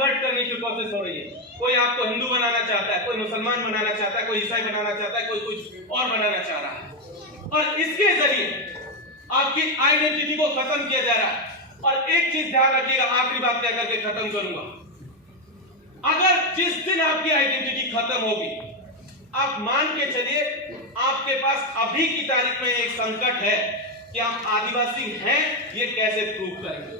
Convert करने की कोशिश हो रही है। कोई आपको हिंदू बनाना चाहता है, कोई मुसलमान बनाना चाहता है, कोई ईसाई बनाना चाहता है, कोई कुछ और बनाना चाह रहा है, और इसके जरिए आपकी आइडेंटिटी को खत्म किया जा रहा है। और एक चीज ध्यान रखिएगा, आखिरी बात कह करके खत्म करूंगा, अगर जिस दिन आपकी आइडेंटिटी खत्म होगी, आप मान के चलिए आपके पास अभी की तारीख में एक संकट है कि आप आदिवासी हैं, ये कैसे प्रूव करेंगे?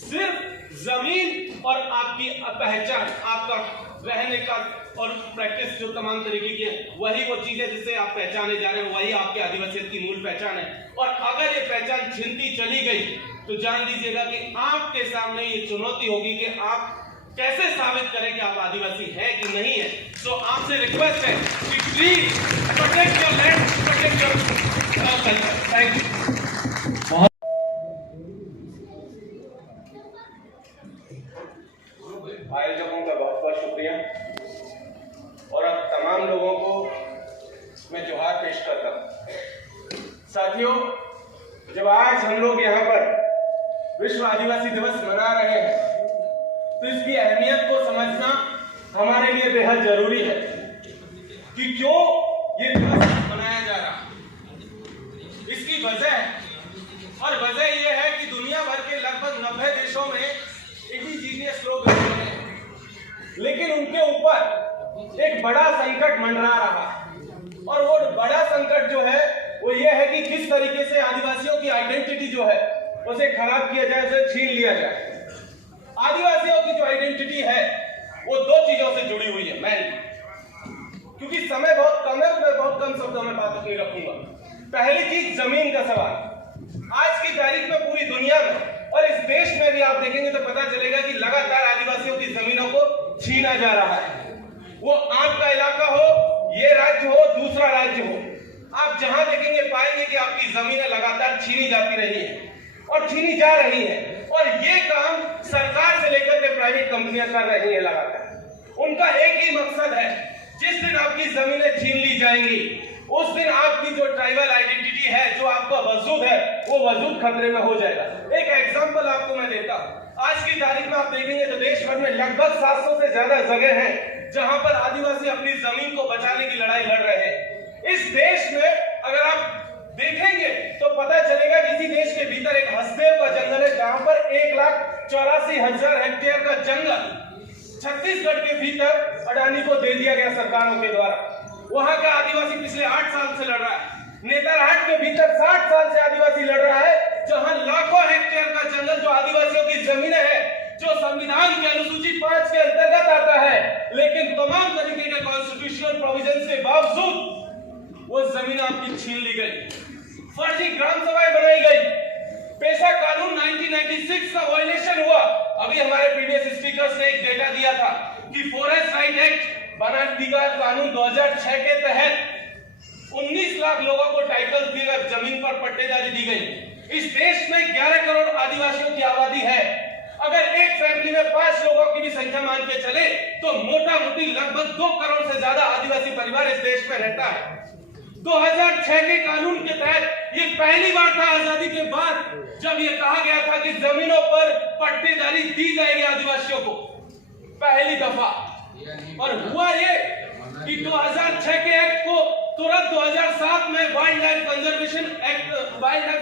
सिर्फ जमीन और आपकी पहचान, आपका रहने का और प्रैक्टिस जो तमाम तरीके की है, वही वो चीज है जिससे आप पहचाने जा रहे हैं, वही आपके आदिवासियत की मूल पहचान है। और अगर ये पहचान छिनती चली गई तो जान लीजिएगा कि आपके सामने ये चुनौती होगी कि आप कैसे साबित करें कि आप आदिवासी हैं कि नहीं है। तो आपसे रिक्वेस्ट है कि please protect your land, protect your culture. Thank you. आयोजकों का बहुत बहुत शुक्रिया, और अब तमाम लोगों को मैं जोहार पेश करता हूं। साथियों, जब आज हम लोग यहाँ पर विश्व आदिवासी दिवस मना रहे हैं तो इसकी अहमियत को समझना हमारे लिए बेहद जरूरी है कि क्यों ये दिवस मनाया जा रहा है। इसकी वजह, और वजह यह है कि दुनिया भर के लगभग 90 देशों में इंडिजीनियस लोग रहते हैं, लेकिन उनके ऊपर एक बड़ा संकट मंडरा रहा, और वो बड़ा संकट जो है वो ये है कि किस तरीके से आदिवासियों की आइडेंटिटी जो है उसे खराब किया जाए, उसे छीन लिया जाए। आदिवासियों की जो आइडेंटिटी है वो दो चीजों से जुड़ी हुई है। मैं, क्योंकि समय बहुत कम है, मैं बहुत कम शब्दों में बात नहीं रखूंगा। पहली चीज जमीन का सवाल। आज की तारीख में पूरी दुनिया में और इस देश में भी आप देखेंगे तो पता चलेगा कि लगातार आदिवासियों की जमीनों को छीना जा रहा है। वो आपका इलाका हो, ये राज्य हो, दूसरा राज्य हो, आप जहां देखेंगे पाएंगे कि आपकी जमीनें लगातार छीनी जाती रही है और छीनी जा रही है। और ये काम सरकार से लेकर के प्राइवेट कंपनियां कर रही है लगातार। उनका एक ही मकसद है, जिस दिन आपकी जमीनें छीन ली जाएंगी उस दिन आपकी जो ट्राइबल आइडेंटिटी है, जो आपका वजूद है, वो वजूद खतरे में हो जाएगा। एक एग्जांपल आपको मैं देता हूं। आज की तारीख में आप देखेंगे तो देश भर में लगभग 700 से ज्यादा जगह हैं जहां पर आदिवासी अपनी जमीन को बचाने की लड़ाई लड़ रहे हैं। इस देश में अगर आप देखेंगे तो पता चलेगा कि इसी देश के भीतर एक हसदेव का जंगल है जहां पर 1,84,000 हेक्टेयर का जंगल छत्तीसगढ़ के भीतर अडानी को दे दिया गया सरकारों के द्वारा। वहां का आदिवासी पिछले 8 साल से लड़ रहा है। नेतरहाट के भीतर 60 साल से आदिवासी लड़ रहा है, जहां लाखों हेक्टेयर का जंगल जो आदिवासियों की जमीनें है, जो संविधान के अनुसूची 5 के अंतर्गत आता है, लेकिन तमाम तरीके के कॉन्स्टिट्यूशनल प्रोविजन के बावजूद वो जमीन आपकी छीन ली गई। फर्जी ग्राम सभाएं बनाई गई, पेशा कानून 1996 का वायलेशन हुआ। अभी हमारे प्रीवियस स्पीकर्स ने एक डेटा दिया था कि फॉरेस्ट राइट एक्ट वनाधिकार कानून 2006 के तहत 19 लाख लोगों को टाइटल देकर जमीन पर पट्टेदारी दी गई। इस देश में 11 करोड़ आदिवासियों की आबादी है। अगर एक फैमिली में 5 लोगों की भी संख्या मान के चले तो मोटा मोटी लगभग 2 करोड़ से ज्यादा आदिवासी परिवार इस देश में रहता है। 2006 के कानून के तहत ये पहली बार था आजादी के बाद जब ये कहा गया था कि जमीनों पर पट्टेदारी दी जाएगी आदिवासियों को, पहली दफा। और हुआ ये कि 2006 के एक्ट को तुरंत 2007 में वाइल्ड लाइफ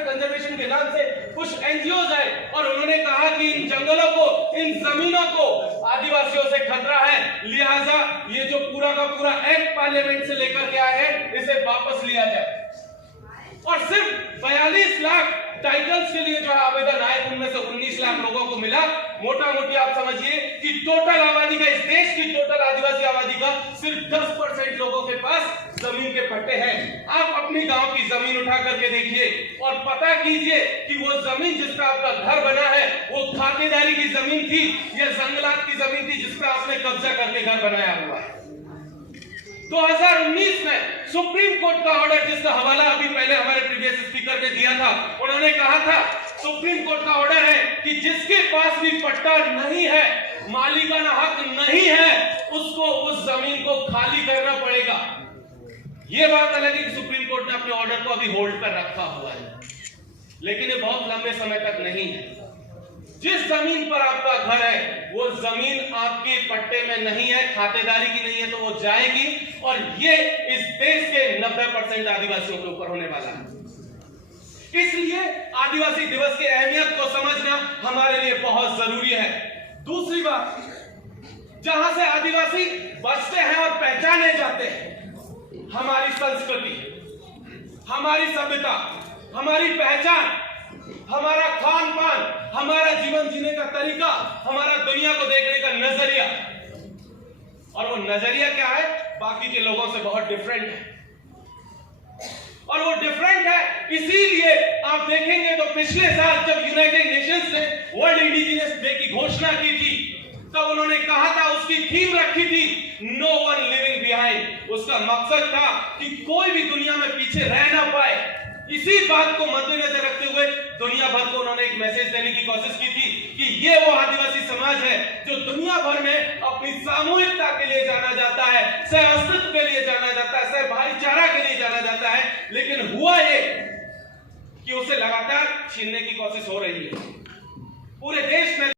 कंजर्वेशन के नाम से कुछ एनजीओ आए और उन्होंने कहा कि इन जंगलों को, इन जमीनों को आदिवासियों से खतरा है, लिहाजा ये जो पूरा का पूरा एक्ट पार्लियामेंट से लेकर के आए हैं इसे वापस लिया जाए। और सिर्फ 42 लाख टाइटल्स के लिए जो है आवेदन आए, उनमें से 19 लाख लोगों को मिला। मोटा मोटी आप समझिए कि टोटल आबादी का, इस देश की टोटल आदिवासी आबादी का सिर्फ 10% लोगों के पास जमीन के पट्टे हैं। आप अपनी गांव की जमीन उठा करके देखिए और पता कीजिए कि वो जमीन जिस पर आपका घर बना है वो खातेदारी की जमीन थी या जंगलात की जमीन थी जिस पर आपने कब्जा करके घर बनाया हुआ है। 2019 में सुप्रीम कोर्ट का ऑर्डर, जिसका हवाला अभी पहले हमारे प्रीवियस स्पीकर ने दिया था, उन्होंने कहा था सुप्रीम कोर्ट का ऑर्डर है कि जिसके पास भी पट्टा नहीं है, मालिकाना हक नहीं है, उसको उस जमीन को खाली करना पड़ेगा। यह बात अलग है कि सुप्रीम कोर्ट ने अपने ऑर्डर को अभी होल्ड पर रखा हुआ है, लेकिन ये बहुत लंबे समय तक नहीं है। जिस जमीन पर आपका घर है वो जमीन आपके पट्टे में नहीं है, खातेदारी की नहीं है, तो वो जाएगी और ये इस देश के 90% आदिवासियों के ऊपर होने वाला है। इसलिए आदिवासी दिवस की अहमियत को समझना हमारे लिए बहुत जरूरी है। दूसरी बात, जहां से आदिवासी बसते हैं और पहचाने जाते हैं, हमारी संस्कृति, हमारी सभ्यता, हमारी पहचान, हमारा खान पान, हमारा जीवन जीने का तरीका, हमारा दुनिया को देखने का नजरिया, और वो नजरिया क्या है, बाकी के लोगों से बहुत डिफरेंट है। और वो डिफरेंट है इसीलिए आप देखेंगे तो पिछले साल जब यूनाइटेड नेशंस ने वर्ल्ड इंडिजिनियस डे की घोषणा की थी, तब उन्होंने कहा था, उसकी थीम रखी थी नो वन लिविंग बिहाइंड। उसका मकसद था कि कोई भी दुनिया में पीछे रह ना पाए। इसी बात को मद्देनजर रखते हुए दुनिया भर को उन्होंने एक मैसेज देने की कोशिश की थी कि ये वो आदिवासी समाज है जो दुनिया भर में अपनी सामूहिकता के लिए जाना जाता है, सह अस्तित्व के लिए जाना जाता है, सह भाईचारा के लिए जाना जाता है। लेकिन हुआ ये कि उसे लगातार छीनने की कोशिश हो रही है। पूरे देश में